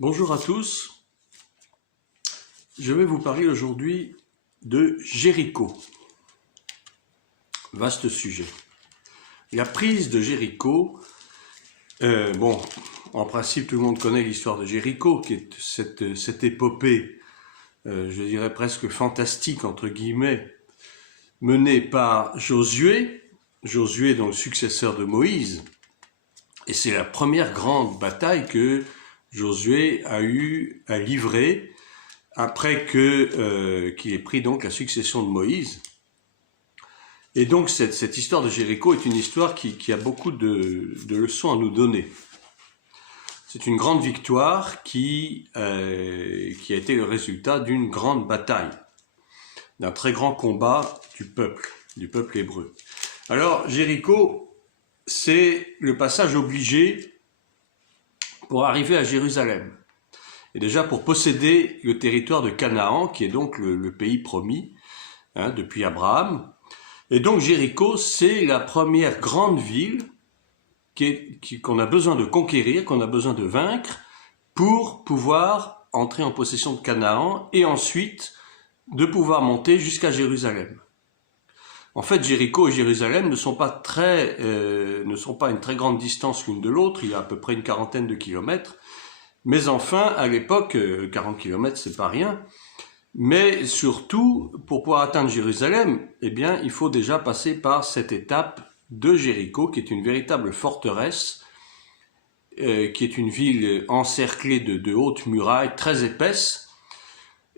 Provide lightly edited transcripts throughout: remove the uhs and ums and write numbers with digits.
Bonjour à tous, je vais vous parler aujourd'hui de Jéricho. Vaste sujet. La prise de Jéricho, en principe tout le monde connaît l'histoire de Jéricho, qui est cette épopée, je dirais presque fantastique entre guillemets, menée par Josué, donc le successeur de Moïse, et c'est la première grande bataille que Josué a eu à livrer après qu'il ait pris donc la succession de Moïse. Et donc cette histoire de Jéricho est une histoire qui a beaucoup de leçons à nous donner. C'est une grande victoire qui a été le résultat d'une grande bataille, d'un très grand combat du peuple hébreu. Alors Jéricho, c'est le passage obligé pour arriver à Jérusalem. Et déjà pour posséder le territoire de Canaan, qui est donc le pays promis, depuis Abraham. Et donc Jéricho, c'est la première grande ville qu'on a besoin de conquérir, qu'on a besoin de vaincre, pour pouvoir entrer en possession de Canaan, et ensuite de pouvoir monter jusqu'à Jérusalem. En fait, Jéricho et Jérusalem ne sont pas à une très grande distance l'une de l'autre, il y a à peu près une quarantaine de kilomètres, mais enfin, à l'époque, 40 kilomètres, c'est pas rien, mais surtout, pour pouvoir atteindre Jérusalem, eh bien, il faut déjà passer par cette étape de Jéricho, qui est une véritable forteresse, qui est une ville encerclée de hautes murailles très épaisses.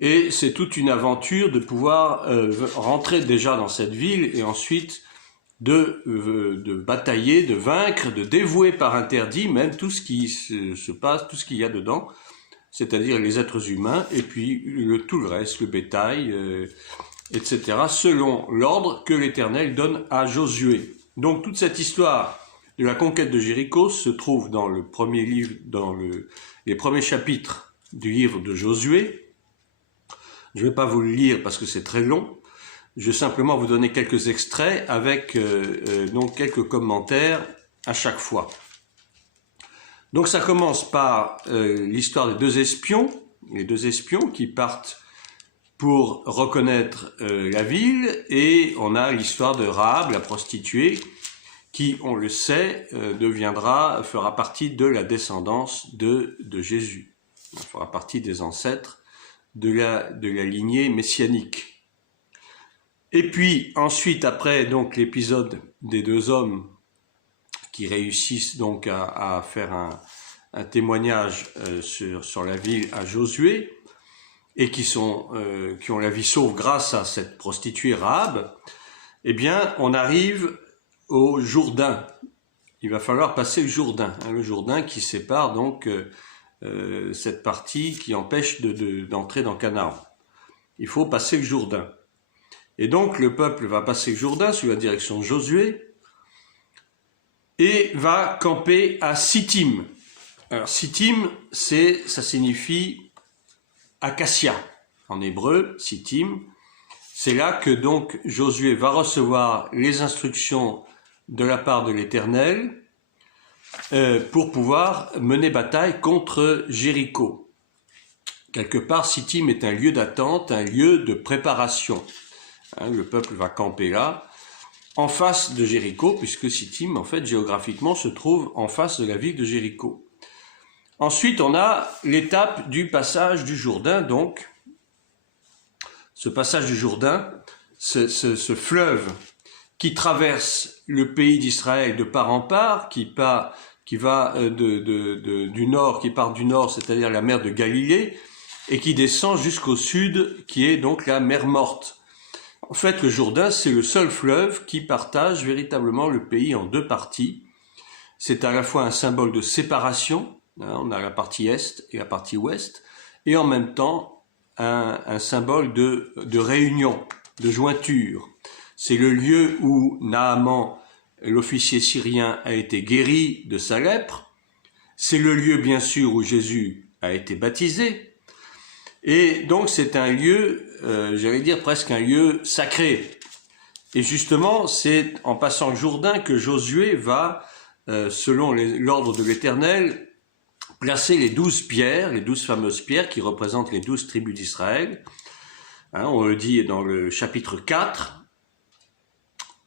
Et c'est toute une aventure de pouvoir rentrer déjà dans cette ville et ensuite de batailler, de vaincre, de dévouer par interdit même tout ce qui se passe, tout ce qu'il y a dedans, c'est-à-dire les êtres humains et puis tout le reste, le bétail, etc., selon l'ordre que l'Éternel donne à Josué. Donc toute cette histoire de la conquête de Jéricho se trouve dans le premier livre, les premiers chapitres du livre de Josué. Je ne vais pas vous le lire parce que c'est très long. Je vais simplement vous donner quelques extraits avec donc quelques commentaires à chaque fois. Donc ça commence par l'histoire des deux espions, les deux espions qui partent pour reconnaître la ville, et on a l'histoire de Rahab, la prostituée, qui, on le sait, fera partie de la descendance de Jésus. Elle fera partie des ancêtres de la lignée messianique. Et puis ensuite, après donc l'épisode des deux hommes qui réussissent donc à faire un témoignage sur la ville à Josué, et qui ont la vie sauve grâce à cette prostituée Rahab, eh bien on arrive au Jourdain. Il va falloir passer le Jourdain qui sépare donc cette partie qui empêche d'entrer dans Canaan. Il faut passer le Jourdain. Et donc le peuple va passer le Jourdain sous la direction de Josué et va camper à Sittim. Alors Sittim, ça signifie acacia en hébreu, Sittim. C'est là que donc Josué va recevoir les instructions de la part de l'Éternel pour pouvoir mener bataille contre Jéricho. Quelque part, Sittim est un lieu d'attente, un lieu de préparation. Le peuple va camper là, en face de Jéricho, puisque Sittim, en fait, géographiquement, se trouve en face de la ville de Jéricho. Ensuite, on a l'étape du passage du Jourdain, donc. Ce passage du Jourdain, ce fleuve qui traverse le pays d'Israël de part en part, qui part du nord, c'est-à-dire la mer de Galilée, et qui descend jusqu'au sud, qui est donc la mer Morte. En fait, le Jourdain, c'est le seul fleuve qui partage véritablement le pays en deux parties. C'est à la fois un symbole de séparation, on a la partie est et la partie ouest, et en même temps un symbole de réunion, de jointure. C'est le lieu où Naaman, l'officier syrien, a été guéri de sa lèpre. C'est le lieu, bien sûr, où Jésus a été baptisé. Et donc, c'est un lieu, j'allais dire presque un lieu sacré. Et justement, c'est en passant le Jourdain que Josué va, selon l'ordre de l'Éternel, placé les 12 pierres, les 12 fameuses pierres qui représentent les 12 tribus d'Israël. On le dit dans le chapitre 4,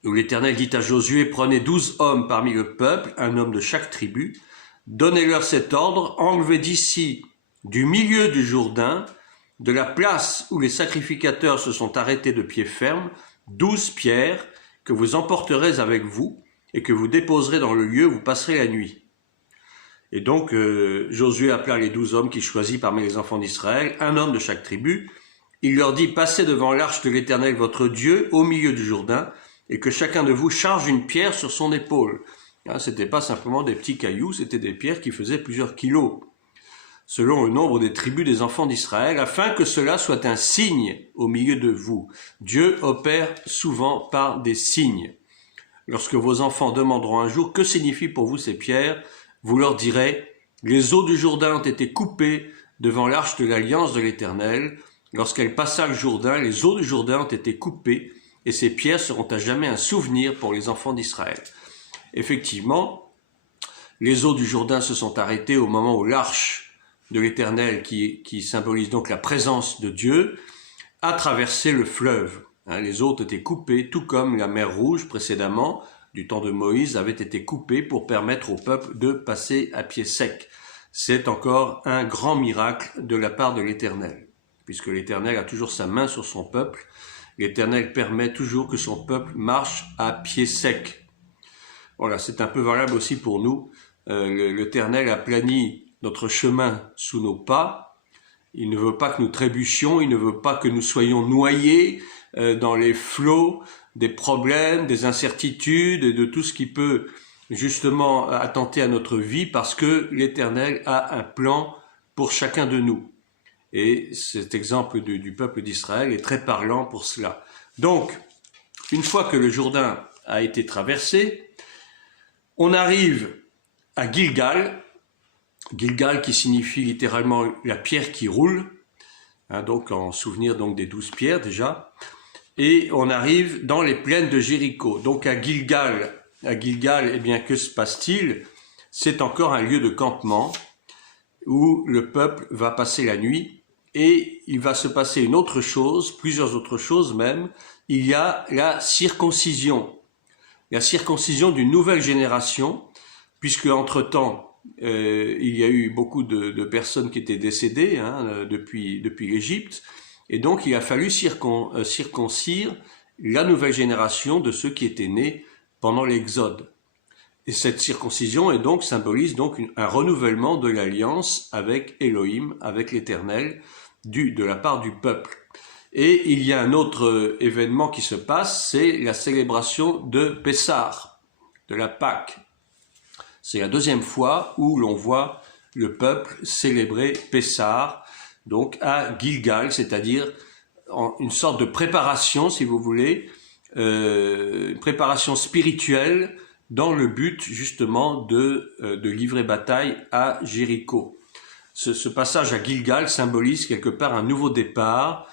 où l'Éternel dit à Josué, « Prenez 12 hommes parmi le peuple, un homme de chaque tribu, donnez-leur cet ordre, enlevez d'ici, du milieu du Jourdain, de la place où les sacrificateurs se sont arrêtés de pied ferme, 12 pierres que vous emporterez avec vous et que vous déposerez dans le lieu où vous passerez la nuit. » Et donc Josué appela les 12 hommes qu'il choisit parmi les enfants d'Israël, un homme de chaque tribu. Il leur dit, « Passez devant l'arche de l'Éternel votre Dieu au milieu du Jourdain, et que chacun de vous charge une pierre sur son épaule. » C'était pas simplement des petits cailloux, c'était des pierres qui faisaient plusieurs kilos, selon le nombre des tribus des enfants d'Israël, afin que cela soit un signe au milieu de vous. Dieu opère souvent par des signes. Lorsque vos enfants demanderont un jour, « Que signifient pour vous ces pierres ?» vous leur direz, « Les eaux du Jourdain ont été coupées devant l'arche de l'alliance de l'Éternel. Lorsqu'elle passa le Jourdain, les eaux du Jourdain ont été coupées, et ces pierres seront à jamais un souvenir pour les enfants d'Israël. » Effectivement, les eaux du Jourdain se sont arrêtées au moment où l'arche de l'Éternel, qui symbolise donc la présence de Dieu, a traversé le fleuve. Les eaux ont été coupées, tout comme la mer Rouge précédemment, du temps de Moïse, avait été coupée pour permettre au peuple de passer à pied sec. C'est encore un grand miracle de la part de l'Éternel, puisque l'Éternel a toujours sa main sur son peuple. L'Éternel permet toujours que son peuple marche à pied sec. Voilà, c'est un peu valable aussi pour nous. L'Éternel a plani notre chemin sous nos pas. Il ne veut pas que nous trébuchions, il ne veut pas que nous soyons noyés dans les flots des problèmes, des incertitudes, et de tout ce qui peut justement attenter à notre vie, parce que l'Éternel a un plan pour chacun de nous. Et cet exemple du peuple d'Israël est très parlant pour cela. Donc, une fois que le Jourdain a été traversé, on arrive à Gilgal, Gilgal qui signifie littéralement la pierre qui roule, donc en souvenir donc des 12 pierres déjà, et on arrive dans les plaines de Jéricho. Donc à Gilgal, eh bien que se passe-t-il? C'est encore un lieu de campement où le peuple va passer la nuit, et il va se passer une autre chose, plusieurs autres choses même. Il y a la circoncision d'une nouvelle génération, puisque entre-temps, il y a eu beaucoup de personnes qui étaient décédées depuis l'Égypte, et donc il a fallu circoncire la nouvelle génération de ceux qui étaient nés pendant l'Exode. Et cette circoncision symbolise donc un renouvellement de l'alliance avec Elohim, avec l'Éternel, de la part du peuple. Et il y a un autre événement qui se passe, c'est la célébration de Pessah, de la Pâque. C'est la deuxième fois où l'on voit le peuple célébrer Pessah, donc à Gilgal, c'est-à-dire une sorte de préparation, si vous voulez, une préparation spirituelle dans le but justement de livrer bataille à Jéricho. Ce passage à Gilgal symbolise quelque part un nouveau départ,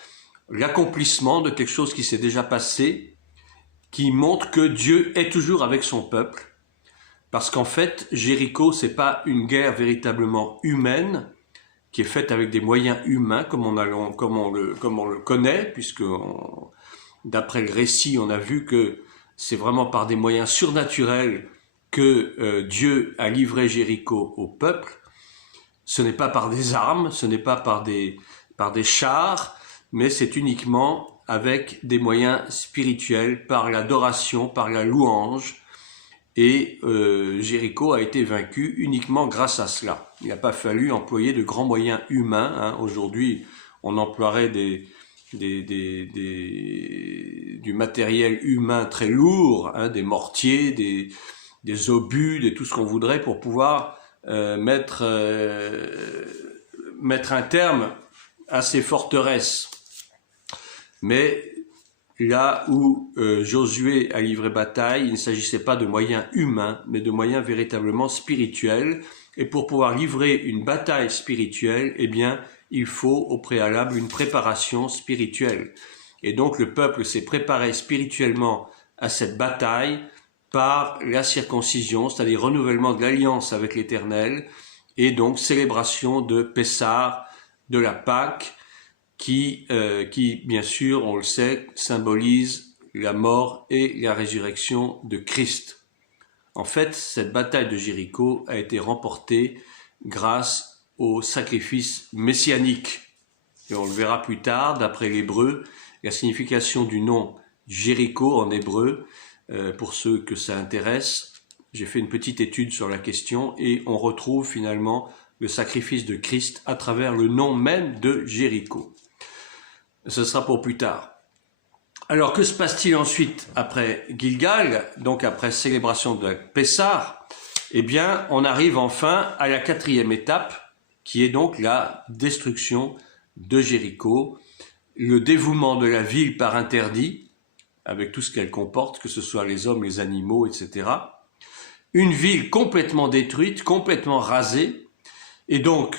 l'accomplissement de quelque chose qui s'est déjà passé, qui montre que Dieu est toujours avec son peuple, parce qu'en fait, Jéricho, c'est pas une guerre véritablement humaine, qui est faite avec des moyens humains, comme on le connaît, puisque d'après le récit, on a vu que c'est vraiment par des moyens surnaturels que Dieu a livré Jéricho au peuple. Ce n'est pas par des armes, ce n'est pas par des chars, mais c'est uniquement avec des moyens spirituels, par l'adoration, par la louange. Et Jéricho a été vaincu uniquement grâce à cela. Il n'a pas fallu employer de grands moyens humains. Aujourd'hui, on emploierait du matériel humain très lourd, des mortiers, des obus, tout ce qu'on voudrait pour pouvoir mettre un terme à ces forteresses. Mais là où Josué a livré bataille, il ne s'agissait pas de moyens humains, mais de moyens véritablement spirituels. Et pour pouvoir livrer une bataille spirituelle, eh bien, il faut au préalable une préparation spirituelle. Et donc le peuple s'est préparé spirituellement à cette bataille par la circoncision, c'est-à-dire renouvellement de l'alliance avec l'Éternel, et donc célébration de Pessah, de la Pâque, qui bien sûr, on le sait, symbolise la mort et la résurrection de Christ. En fait, cette bataille de Jéricho a été remportée grâce au sacrifice messianique. Et on le verra plus tard, d'après l'hébreu, la signification du nom Jéricho en hébreu, pour ceux que ça intéresse. J'ai fait une petite étude sur la question et on retrouve finalement le sacrifice de Christ à travers le nom même de Jéricho. Ce sera pour plus tard. Alors que se passe-t-il ensuite après Gilgal, donc après célébration de Pessah? Eh bien, on arrive enfin à la 4e étape, qui est donc la destruction de Jéricho, le dévouement de la ville par interdit, avec tout ce qu'elle comporte, que ce soit les hommes, les animaux, etc. Une ville complètement détruite, complètement rasée, et donc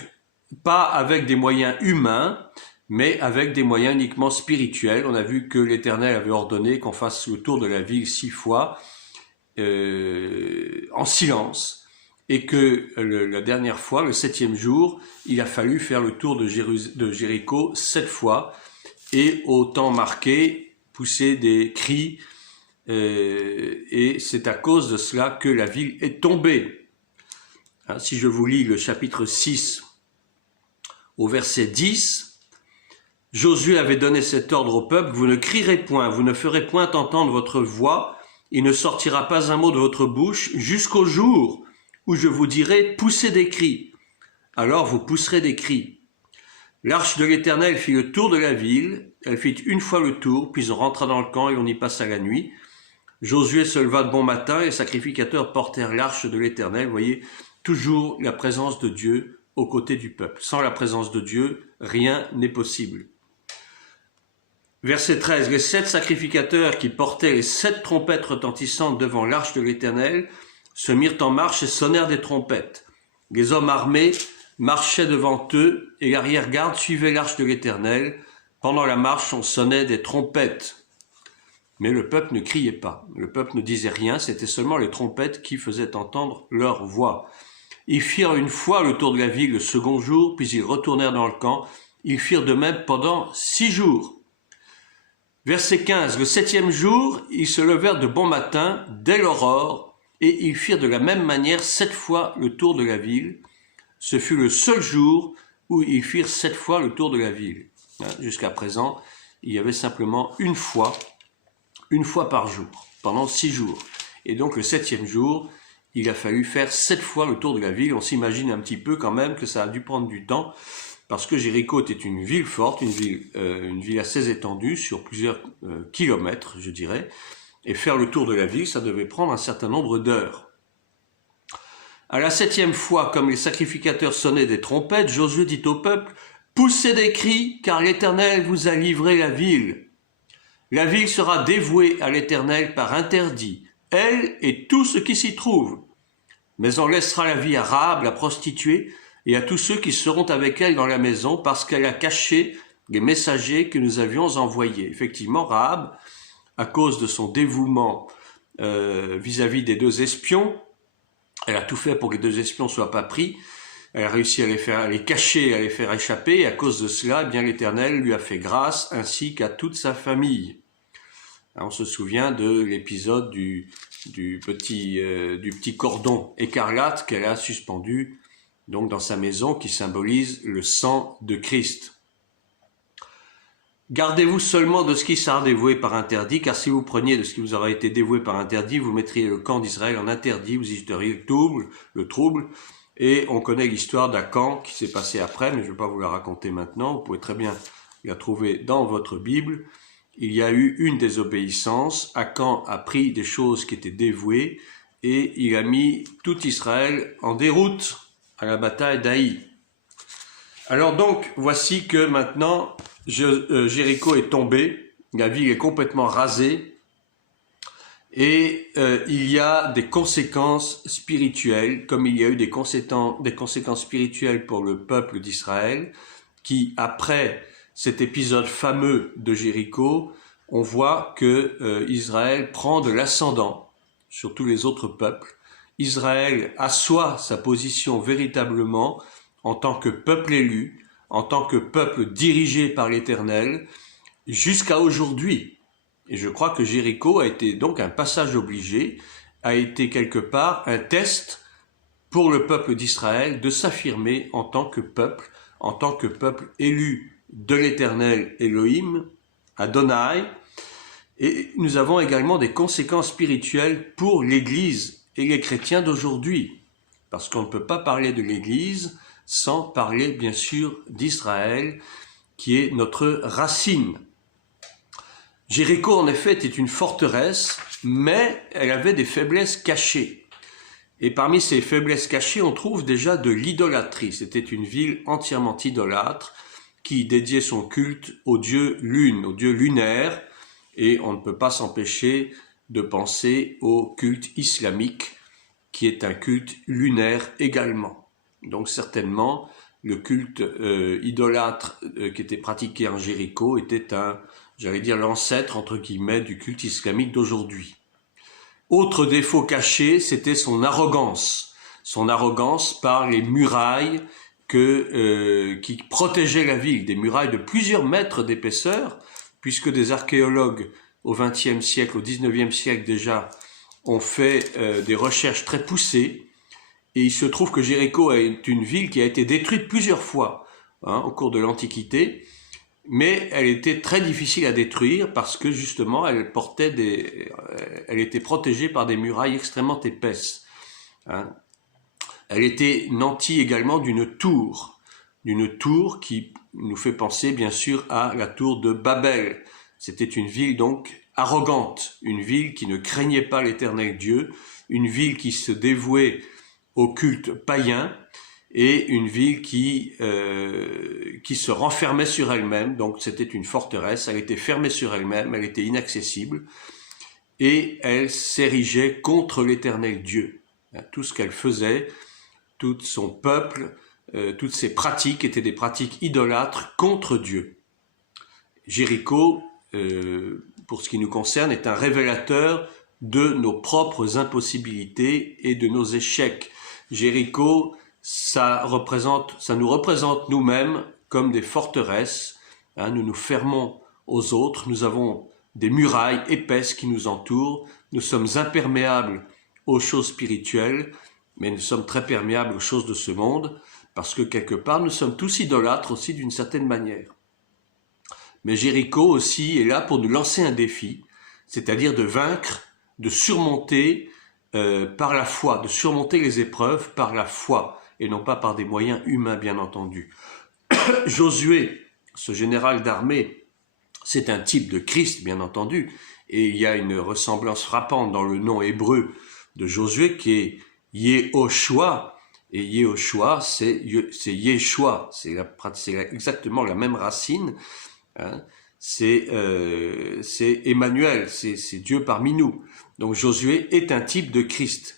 pas avec des moyens humains, mais avec des moyens uniquement spirituels. On a vu que l'Éternel avait ordonné qu'on fasse le tour de la ville 6 fois en silence, et que la dernière fois, le 7e jour, il a fallu faire le tour de Jéricho 7 fois, et au temps marqué, pousser des cris, et c'est à cause de cela que la ville est tombée. Hein, si je vous lis le chapitre 6 au verset 10, Josué avait donné cet ordre au peuple: vous ne crierez point, vous ne ferez point entendre votre voix, il ne sortira pas un mot de votre bouche jusqu'au jour où je vous dirai poussez des cris. Alors vous pousserez des cris. L'arche de l'Éternel fit le tour de la ville, elle fit une fois le tour, puis on rentra dans le camp et on y passa la nuit. Josué se leva de bon matin et les sacrificateurs portèrent l'arche de l'Éternel. Vous voyez, toujours la présence de Dieu aux côtés du peuple. Sans la présence de Dieu, rien n'est possible. Verset 13, les 7 sacrificateurs qui portaient les 7 trompettes retentissantes devant l'arche de l'Éternel se mirent en marche et sonnèrent des trompettes. Les hommes armés marchaient devant eux et l'arrière-garde suivait l'arche de l'Éternel. Pendant la marche, on sonnait des trompettes. Mais le peuple ne criait pas, le peuple ne disait rien, c'était seulement les trompettes qui faisaient entendre leur voix. Ils firent une fois le tour de la ville le second jour, puis ils retournèrent dans le camp. Ils firent de même pendant 6 jours. Verset 15, le 7e jour, ils se levèrent de bon matin, dès l'aurore, et ils firent de la même manière 7 fois le tour de la ville. Ce fut le seul jour où ils firent 7 fois le tour de la ville. Jusqu'à présent, il y avait simplement une fois par jour, pendant 6 jours. Et donc le 7e jour, il a fallu faire 7 fois le tour de la ville. On s'imagine un petit peu quand même que ça a dû prendre du temps, parce que Jéricho était une ville forte, une ville assez étendue, sur plusieurs kilomètres, je dirais, et faire le tour de la ville, ça devait prendre un certain nombre d'heures. À la 7e fois, comme les sacrificateurs sonnaient des trompettes, Josué dit au peuple: poussez des cris, car l'Éternel vous a livré la ville. La ville sera dévouée à l'Éternel par interdit, elle et tout ce qui s'y trouve. Mais on laissera la vie à Rahab, la prostituée, et à tous ceux qui seront avec elle dans la maison, parce qu'elle a caché les messagers que nous avions envoyés. Effectivement, Rahab, à cause de son dévouement vis-à-vis des 2 espions, elle a tout fait pour que les 2 espions ne soient pas pris. Elle a réussi à les cacher, à les faire échapper, et à cause de cela, eh bien l'Éternel lui a fait grâce, ainsi qu'à toute sa famille. On se souvient de l'épisode du petit cordon écarlate qu'elle a suspendu donc dans sa maison, qui symbolise le sang de Christ. Gardez-vous seulement de ce qui sera dévoué par interdit, car si vous preniez de ce qui vous aura été dévoué par interdit, vous mettriez le camp d'Israël en interdit, vous agiteriez le trouble, et on connaît l'histoire d'Akan qui s'est passé après, mais je ne vais pas vous la raconter maintenant, vous pouvez très bien la trouver dans votre Bible. Il y a eu une désobéissance, Akan a pris des choses qui étaient dévouées, et il a mis tout Israël en déroute à la bataille d'Haï. Alors donc, voici que maintenant, Jéricho est tombé, la ville est complètement rasée, et il y a des conséquences spirituelles, comme il y a eu des conséquences spirituelles pour le peuple d'Israël, qui, après cet épisode fameux de Jéricho, on voit que Israël prend de l'ascendant sur tous les autres peuples. Israël assoit sa position véritablement en tant que peuple élu, en tant que peuple dirigé par l'Éternel, jusqu'à aujourd'hui. Et je crois que Jéricho a été donc un passage obligé, a été quelque part un test pour le peuple d'Israël de s'affirmer en tant que peuple élu de l'Éternel Elohim, Adonai. Et nous avons également des conséquences spirituelles pour l'Église et les chrétiens d'aujourd'hui, parce qu'on ne peut pas parler de l'Église sans parler bien sûr d'Israël, qui est notre racine. Jéricho en effet était une forteresse, mais elle avait des faiblesses cachées. Et parmi ces faiblesses cachées, on trouve déjà de l'idolâtrie. C'était une ville entièrement idolâtre, qui dédiait son culte au dieu lune, au dieu lunaire, et on ne peut pas s'empêcher de penser au culte islamique, qui est un culte lunaire également. Donc certainement, le culte idolâtre qui était pratiqué en Jéricho était l'ancêtre, entre guillemets, du culte islamique d'aujourd'hui. Autre défaut caché, c'était son arrogance par les murailles qui protégeaient la ville, des murailles de plusieurs mètres d'épaisseur, puisque des archéologues au XXe siècle, au XIXe siècle déjà, ont fait des recherches très poussées. Et il se trouve que Jéricho est une ville qui a été détruite plusieurs fois au cours de l'Antiquité, mais elle était très difficile à détruire parce que justement elle était protégée par des murailles extrêmement épaisses. Elle était nantie également d'une tour qui nous fait penser bien sûr à la tour de Babel. C'était une ville donc arrogante, une ville qui ne craignait pas l'Éternel Dieu, une ville qui se dévouait au culte païen, et une ville qui se renfermait sur elle-même. Donc c'était une forteresse, elle était fermée sur elle-même, elle était inaccessible, et elle s'érigeait contre l'Éternel Dieu. Tout ce qu'elle faisait, tout son peuple, toutes ses pratiques étaient des pratiques idolâtres contre Dieu. Jéricho, pour ce qui nous concerne, est un révélateur de nos propres impossibilités et de nos échecs. Jéricho, ça nous représente nous-mêmes comme des forteresses. Nous nous fermons aux autres, nous avons des murailles épaisses qui nous entourent, nous sommes imperméables aux choses spirituelles, mais nous sommes très perméables aux choses de ce monde, parce que quelque part nous sommes tous idolâtres aussi d'une certaine manière. Mais Jéricho aussi est là pour nous lancer un défi, c'est-à-dire de vaincre, de surmonter par la foi, de surmonter les épreuves par la foi, et non pas par des moyens humains bien entendu. Josué, ce général d'armée, c'est un type de Christ bien entendu, et il y a une ressemblance frappante dans le nom hébreu de Josué qui est Yehoshua, et Yehoshua c'est Yeshua, c'est exactement la même racine, c'est Emmanuel, c'est Dieu parmi nous. Donc Josué est un type de Christ.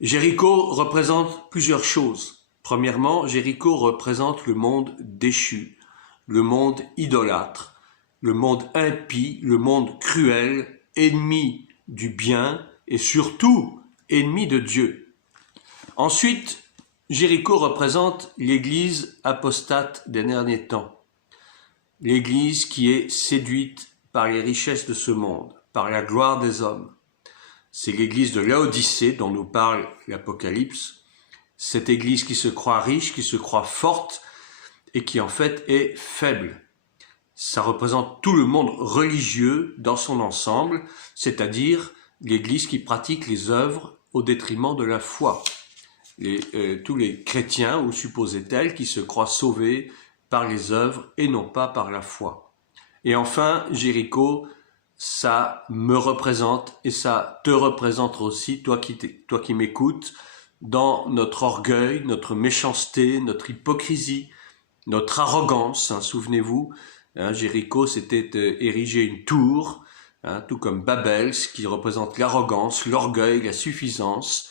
Jéricho représente plusieurs choses. Premièrement, Jéricho représente le monde déchu, le monde idolâtre, le monde impie, le monde cruel, ennemi du bien et surtout ennemi de Dieu. Ensuite, Jéricho représente l'Église apostate des derniers temps. L'Église qui est séduite par les richesses de ce monde, par la gloire des hommes. C'est l'Église de Laodicée dont nous parle l'Apocalypse. Cette Église qui se croit riche, qui se croit forte et qui en fait est faible. Ça représente tout le monde religieux dans son ensemble, c'est-à-dire l'Église qui pratique les œuvres au détriment de la foi. Tous les chrétiens, ou supposés tels, qui se croient sauvés par les œuvres et non pas par la foi. Et enfin, Jéricho, ça me représente et ça te représente aussi, toi qui m'écoutes, dans notre orgueil, notre méchanceté, notre hypocrisie, notre arrogance. Souvenez-vous, Jéricho s'était érigé une tour, tout comme Babel, ce qui représente l'arrogance, l'orgueil, la suffisance,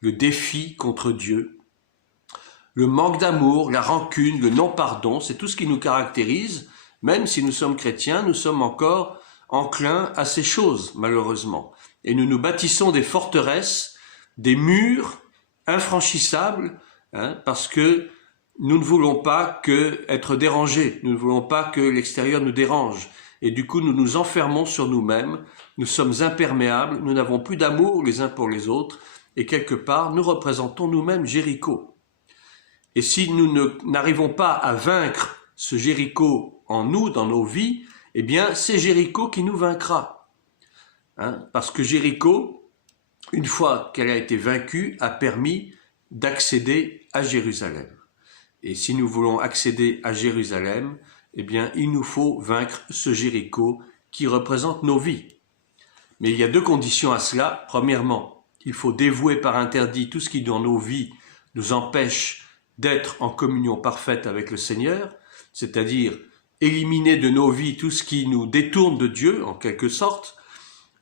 le défi contre Dieu. Le manque d'amour, la rancune, le non-pardon, c'est tout ce qui nous caractérise. Même si nous sommes chrétiens, nous sommes encore enclins à ces choses, malheureusement. et nous nous bâtissons des forteresses, des murs infranchissables, parce que nous ne voulons pas être dérangés, nous ne voulons pas que l'extérieur nous dérange. Et du coup, nous nous enfermons sur nous-mêmes, nous sommes imperméables, nous n'avons plus d'amour les uns pour les autres, et quelque part, nous représentons nous-mêmes Jéricho. Et si nous n'arrivons pas à vaincre ce Jéricho en nous, dans nos vies, eh bien, c'est Jéricho qui nous vaincra. Parce que Jéricho, une fois qu'elle a été vaincue, a permis d'accéder à Jérusalem. Et si nous voulons accéder à Jérusalem, eh bien, il nous faut vaincre ce Jéricho qui représente nos vies. Mais il y a deux conditions à cela. Premièrement, il faut dévouer par interdit tout ce qui, dans nos vies, nous empêche d'être en communion parfaite avec le Seigneur, c'est-à-dire éliminer de nos vies tout ce qui nous détourne de Dieu, en quelque sorte.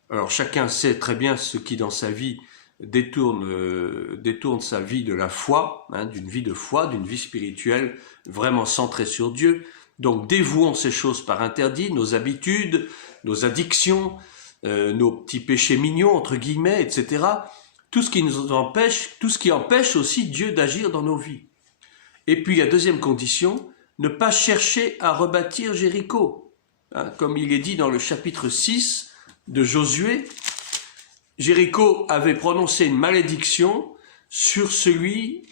Alors, chacun sait très bien ce qui, dans sa vie, détourne sa vie de la foi, d'une vie de foi, d'une vie spirituelle vraiment centrée sur Dieu. Donc dévouons ces choses par interdit, nos habitudes, nos addictions, nos petits péchés mignons, entre guillemets, etc. Tout ce qui nous empêche, tout ce qui empêche aussi Dieu d'agir dans nos vies. Et puis la deuxième condition, ne pas chercher à rebâtir Jéricho. Comme il est dit dans le chapitre 6 de Josué, Jéricho avait prononcé une malédiction sur celui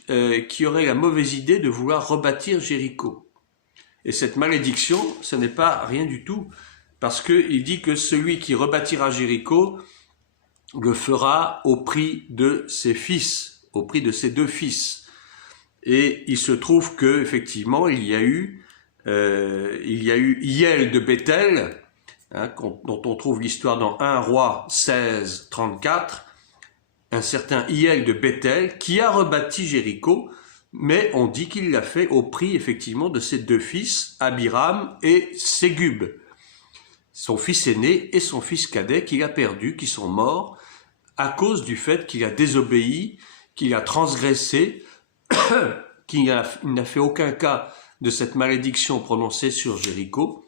qui aurait la mauvaise idée de vouloir rebâtir Jéricho. Et cette malédiction, ce n'est pas rien du tout, parce qu'il dit que celui qui rebâtira Jéricho le fera au prix de ses fils, au prix de ses deux fils. Et il se trouve que effectivement, il y a eu Hiel de Béthel, dont on trouve l'histoire dans 1 Roi 16, 34, un certain Hiel de Béthel qui a rebâti Jéricho, mais on dit qu'il l'a fait au prix effectivement de ses deux fils, Abiram et Ségub, son fils aîné et son fils cadet qu'il a perdu, qui sont morts à cause du fait qu'il a désobéi, qu'il a transgressé, qu'il n'a fait aucun cas de cette malédiction prononcée sur Jéricho,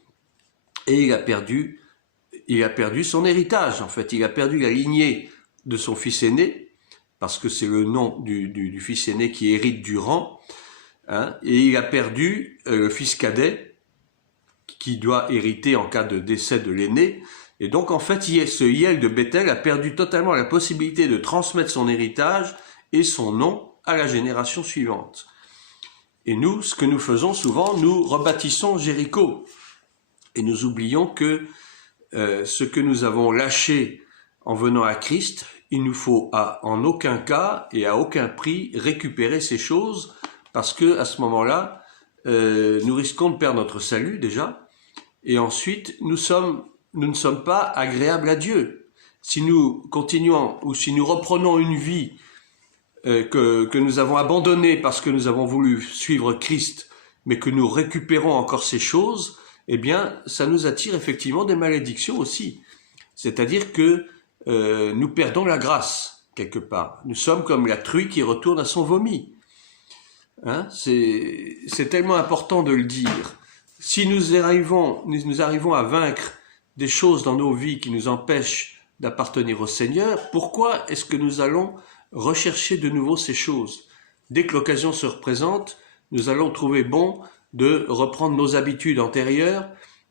et il a perdu son héritage, en fait. Il a perdu la lignée de son fils aîné, parce que c'est le nom du fils aîné qui hérite du rang, et il a perdu le fils cadet, qui doit hériter en cas de décès de l'aîné. Et donc, en fait, ce Hiel de Béthel a perdu totalement la possibilité de transmettre son héritage et son nom à la génération suivante. Et nous, ce que nous faisons souvent, nous rebâtissons Jéricho. Et nous oublions que ce que nous avons lâché en venant à Christ, il nous faut en aucun cas et à aucun prix récupérer ces choses, parce que à ce moment-là, nous risquons de perdre notre salut déjà, et ensuite nous ne sommes pas agréables à Dieu. Si nous continuons ou si nous reprenons une vie que nous avons abandonnée parce que nous avons voulu suivre Christ, mais que nous récupérons encore ces choses, eh bien, ça nous attire effectivement des malédictions aussi. C'est-à-dire que nous perdons la grâce, quelque part. Nous sommes comme la truie qui retourne à son vomi. C'est tellement important de le dire. Si nous arrivons à vaincre des choses dans nos vies qui nous empêchent d'appartenir au Seigneur, pourquoi est-ce que nous allons rechercher de nouveau ces choses? Dès que l'occasion se représente, nous allons trouver bon de reprendre nos habitudes antérieures,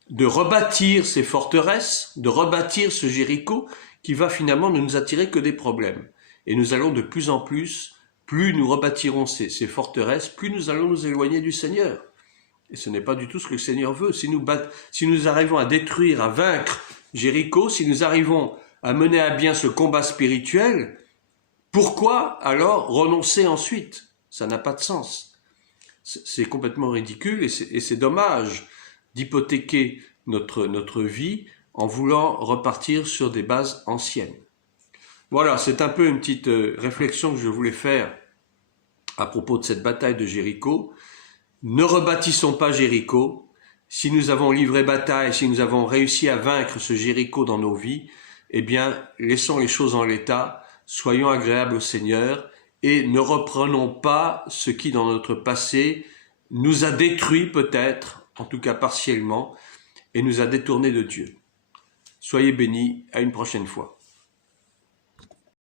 de rebâtir ces forteresses, de rebâtir ce Jéricho qui va finalement ne nous attirer que des problèmes. Et nous allons de plus en plus nous rebâtirons ces forteresses, plus nous allons nous éloigner du Seigneur. Et ce n'est pas du tout ce que le Seigneur veut. Si nous arrivons à détruire, à vaincre Jéricho, si nous arrivons à mener à bien ce combat spirituel, pourquoi alors renoncer ensuite? Ça n'a pas de sens. C'est complètement ridicule et c'est dommage d'hypothéquer notre vie en voulant repartir sur des bases anciennes. Voilà, c'est un peu une petite réflexion que je voulais faire à propos de cette bataille de Jéricho. Ne rebâtissons pas Jéricho. Si nous avons livré bataille, si nous avons réussi à vaincre ce Jéricho dans nos vies, eh bien, laissons les choses en l'état, soyons agréables au Seigneur et ne reprenons pas ce qui, dans notre passé, nous a détruits peut-être, en tout cas partiellement, et nous a détournés de Dieu. Soyez bénis, à une prochaine fois.